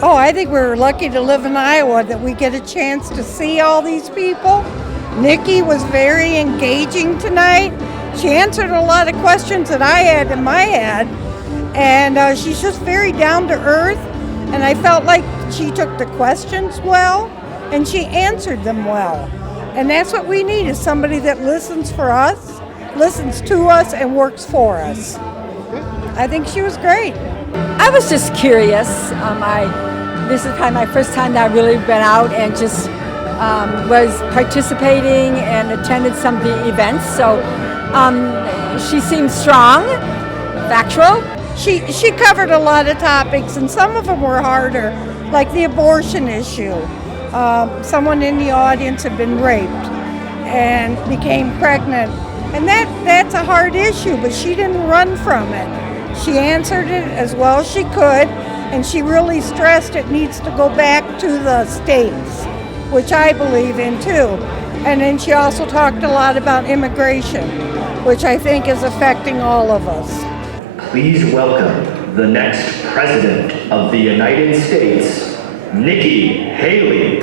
Oh, I think we're lucky to live in Iowa that we get a chance to see all these people. Nikki was very engaging tonight. She answered a lot of questions that I had in my head, and she's just very down to earth, and I felt like she took the questions well, and she answered them well. And that's what we need, is somebody that listens for us, listens to us, and works for us. I think she was great. I was just curious. This is probably my first time that I've really been out and just was participating and attended some of the events. So she seemed strong, factual. She covered a lot of topics, and some of them were harder, like the abortion issue. Someone in the audience had been raped and became pregnant, and that's a hard issue, but she didn't run from it. She answered it as well as she could, and she really stressed it needs to go back to the states, which I believe in too. And then she also talked a lot about immigration, which I think is affecting all of us. Please welcome the next President of the United States, Nikki Haley.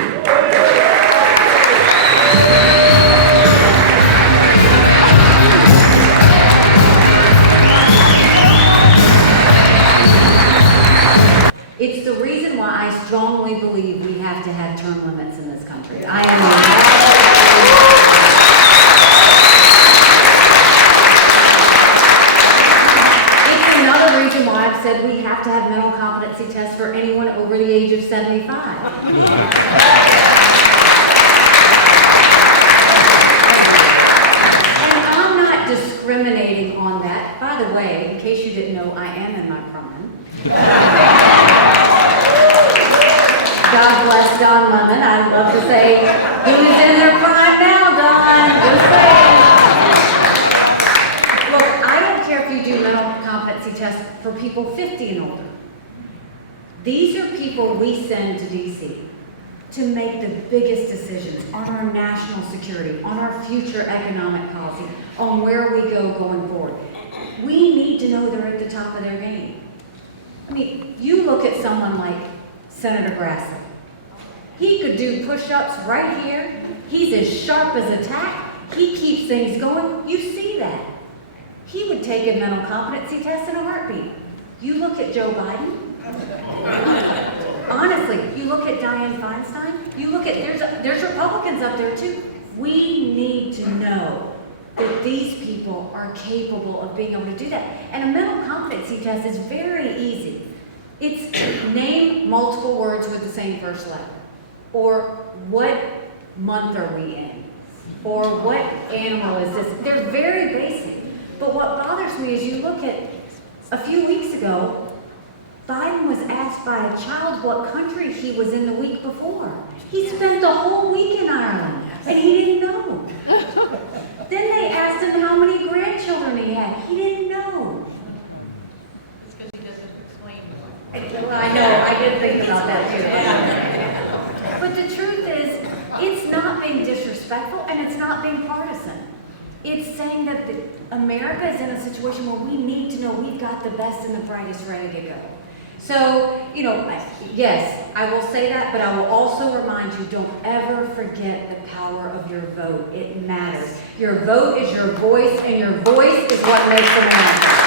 It's the reason why I strongly believe we have to have term limits in this country. It's another reason why I've said we have to have mental competency tests for anyone over the age of 75. And I'm not discriminating on that. By the way, in case you didn't know, I am in my prime. God bless Don Lemon. I love to say, who's in their prime now, Don? Just saying. Look, I don't care if you do mental competency tests for people 50 and older. These are people we send to DC to make the biggest decisions on our national security, on our future economic policy, on where we go going forward. We need to know they're at the top of their game. I mean, you look at someone like Senator Grassley. He could do push-ups right here. He's as sharp as a tack. He keeps things going. You see that. He would take a mental competency test in a heartbeat. You look at Joe Biden. Honestly, you look at Dianne Feinstein. You look at, there's Republicans up there too. We need to know that these people are capable of being able to do that. And a mental competency test is very easy. It's name multiple words with the same first letter. Or what month are we in? Or what animal is this? They're very basic. But what bothers me is you look at, a few weeks ago, Biden was asked by a child what country he was in the week before. He spent the whole week in Ireland, and he didn't know. Then they asked him how many grandchildren he had. He didn't know. It's because he doesn't explain more. Well, I know, I did think about that too. But the truth is, it's not being disrespectful and it's not being partisan. It's saying that America is in a situation where we need to know we've got the best and the brightest ready to go. So, yes, I will say that, but I will also remind you, don't ever forget the power of your vote. It matters. Your vote is your voice, and your voice is what makes America.